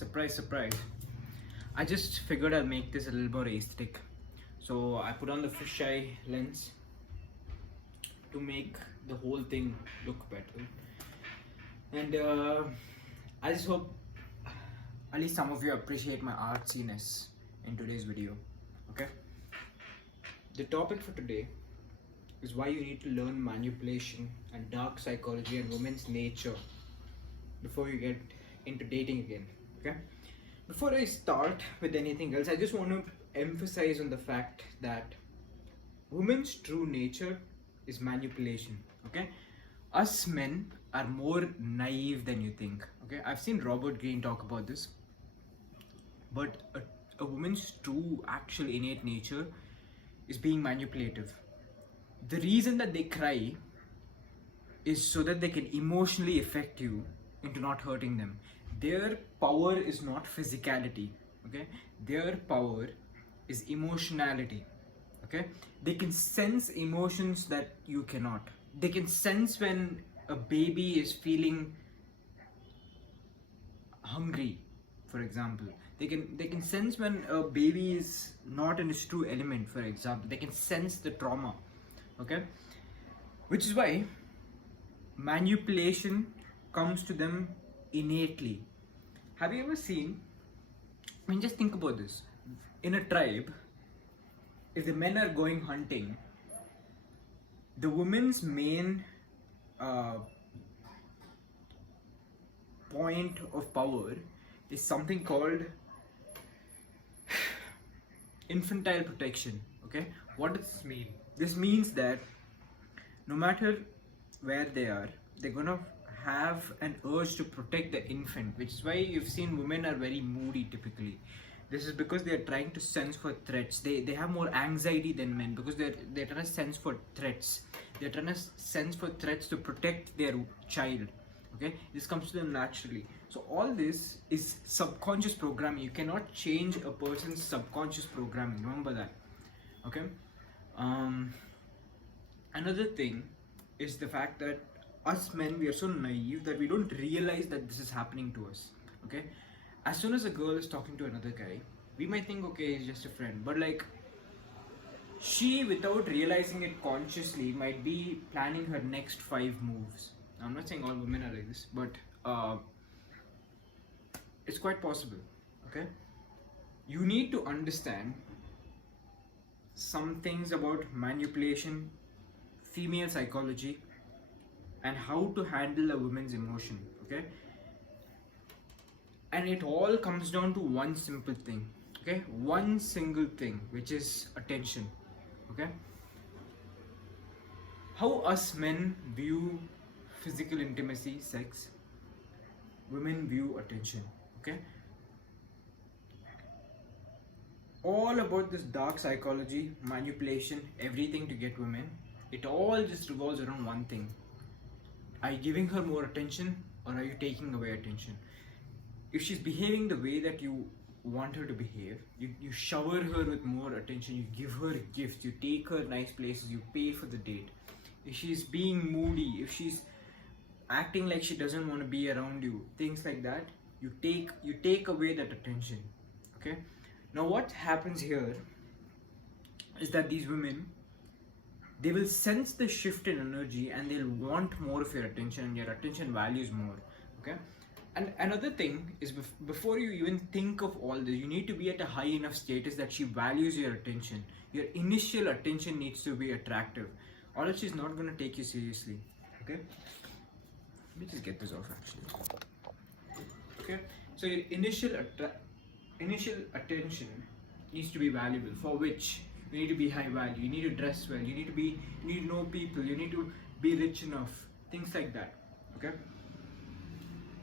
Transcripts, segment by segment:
Surprise, surprise. I just figured I'll make this a little more aesthetic. So I put on the fisheye lens to make the whole thing look better. And I just hope at least some of you appreciate my artsiness in today's video. Okay? The topic for today is why you need to learn manipulation and dark psychology and women's nature before you get into dating again. Okay? Before I start with anything else, I just want to emphasize on the fact that women's true nature is manipulation. Okay? Us men are more naive than you think. Okay? I've seen Robert Greene talk about this. But a woman's true, actual innate nature is being manipulative. The reason that they cry is so that they can emotionally affect you into not hurting them. Their power is not physicality, okay? Their power is emotionality, okay? They can sense emotions that you cannot. They can sense when a baby is feeling hungry, for example. They can sense when a baby is not in its true element, for example. They can sense the trauma, okay? Which is why manipulation comes to them innately. Have you ever seen, I mean, just think about this. In a tribe, if the men are going hunting, the woman's main point of power is something called infantile protection. Okay, what does this mean? This means that no matter where they are, they're gonna have an urge to protect the infant, which is why you've seen women are very moody typically. This is because they are trying to sense for threats. They have more anxiety than men because they're trying to sense for threats. They're trying to sense for threats to protect their child. Okay, this comes to them naturally. So all this is subconscious programming. You cannot change a person's subconscious programming. Remember that. Okay. Another thing is the fact that us men, we are so naive that we don't realize that this is happening to us. Okay, as soon as a girl is talking to another guy, we might think, okay, he's just a friend, but like she, without realizing it consciously, might be planning her next 5 moves. I'm not saying all women are like this, but it's quite possible. Okay, you need to understand some things about manipulation, female psychology, and how to handle a woman's emotion. Okay, and it all comes down to one simple thing. Okay, one single thing, which is attention. Okay, how us men view physical intimacy, sex, women view attention. Okay, all about this dark psychology, manipulation, everything to get women, it all just revolves around one thing. Are you giving her more attention or are you taking away attention? If she's behaving the way that you want her to behave, you shower her with more attention, you give her gifts, you take her nice places, you pay for the date. If she's being moody, if she's acting like she doesn't want to be around you, things like that, you take away that attention. Okay, now what happens here is that these women, they will sense the shift in energy and they'll want more of your attention, and your attention values more. Okay, and another thing is before you even think of all this, you need to be at a high enough status that she values your attention. Your initial attention needs to be attractive, or else she's not going to take you seriously. Okay, let me just get this off actually. Okay, so your initial attention needs to be valuable, for which you need to be high value, you need to dress well, you need to know people, you need to be rich enough, things like that. Okay,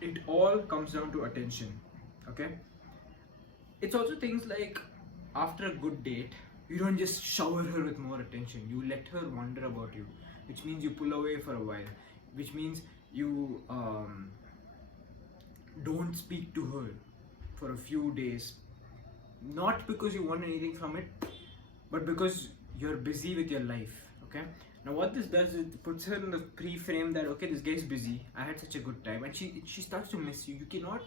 it all comes down to attention. Okay, it's also things like after a good date, you don't just shower her with more attention, you let her wonder about you, which means you pull away for a while, which means you don't speak to her for a few days, not because you want anything from it, but because you're busy with your life. Okay, now what this does is it puts her in the pre-frame that, okay, this guy is busy, I had such a good time, and she starts to miss you. You cannot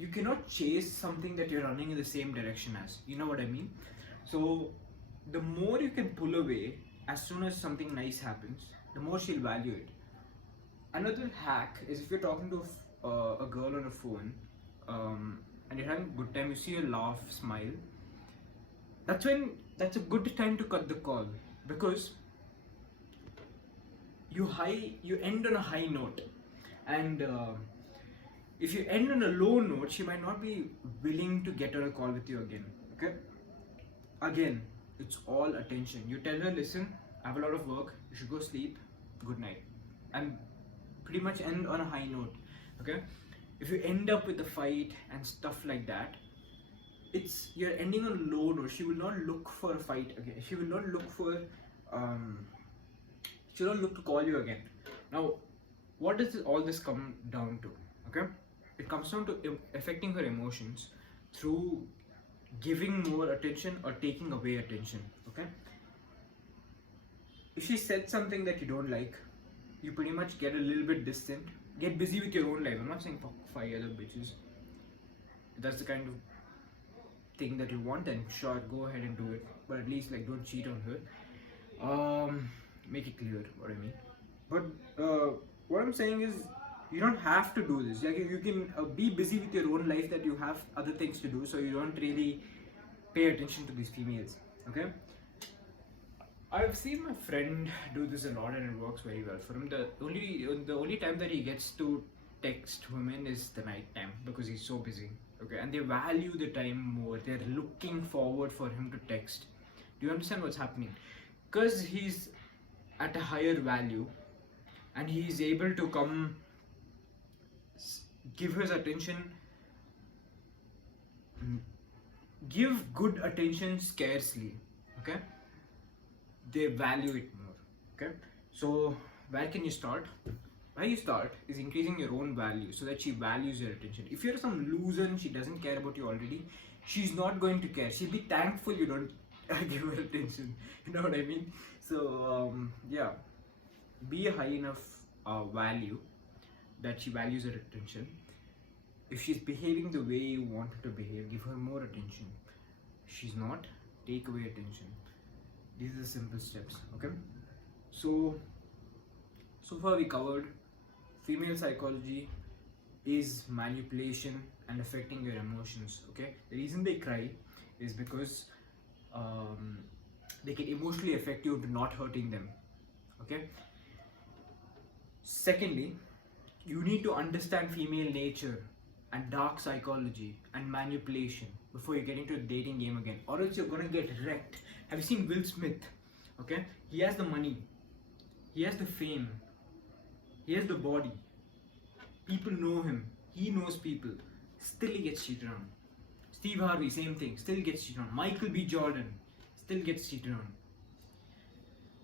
you cannot chase something that you're running in the same direction as. You know what I mean? So the more you can pull away as soon as something nice happens, the more she'll value it. Another hack is if you're talking to a girl on a phone, and you're having a good time, you see her laugh, smile. That's a good time to cut the call, because you end on a high note, and if you end on a low note, she might not be willing to get on a call with you again. Okay, again, it's all attention. You tell her, listen, I have a lot of work, you should go sleep, good night, and pretty much end on a high note. Okay, if you end up with a fight and stuff like that, you're ending on a low note. She will not look for a fight again. She will not look for she will not look to call you again. Now, what does all this come down to? Okay, it comes down to affecting her emotions through giving more attention or taking away attention. Okay, if she said something that you don't like, you pretty much get a little bit distant, get busy with your own life. I'm not saying fuck 5 other bitches. If that's the kind of thing that you want, then sure, go ahead and do it, but at least like don't cheat on her. Make it clear what I mean. But what I'm saying is, you don't have to do this. Like, you can be busy with your own life, that you have other things to do, so you don't really pay attention to these females. Okay, I've seen my friend do this a lot and it works very well for him. The only time that he gets to text women is the night time, because he's so busy. Okay, and they value the time more. They're looking forward for him to text. Do you understand what's happening? Because he's at a higher value, and he's able to come give his attention, give good attention scarcely. Okay, they value it more. Okay, so where can you start? Where you start is increasing your own value, so that she values your attention. If you're some loser and she doesn't care about you already, she's not going to care. She'll be thankful you don't give her attention. You know what I mean? So yeah, be a high enough value that she values her attention. If she's behaving the way you want her to behave, give her more attention. If she's not, take away attention. These are the simple steps. Okay, so far we covered female psychology is manipulation and affecting your emotions. Okay, the reason they cry is because they can emotionally affect you into not hurting them. Okay, secondly, you need to understand female nature and dark psychology and manipulation before you get into a dating game again, or else you're gonna get wrecked. Have you seen Will Smith? Okay, he has the money, he has the fame, he has the body, people know him, he knows people, still he gets cheated on. Steve Harvey, same thing, still gets cheated on. Michael B. Jordan still gets cheated on.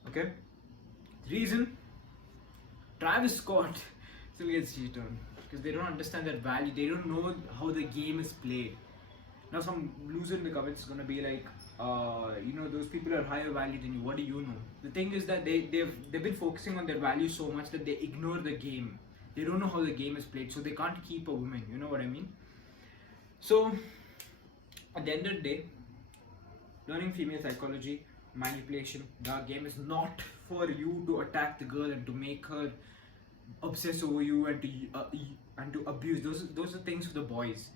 Okay, reason, Travis Scott still gets cheated on, because they don't understand that value. They don't know how the game is played. Now some loser in the comments is gonna be like, those people are higher value than you. What do you know? The thing is that they've been focusing on their value so much that they ignore the game. They don't know how the game is played, so they can't keep a woman. You know what I mean? So at the end of the day, learning female psychology, manipulation, dark game is not for you to attack the girl and to make her obsess over you and to abuse. Those are things for the boys.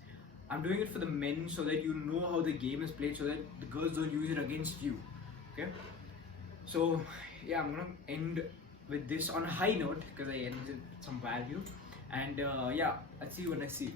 I'm doing it for the men, so that you know how the game is played, so that the girls don't use it against you. Okay, so yeah, I'm gonna end with this on a high note, because I ended with some value, and yeah, I'll see you when I see you.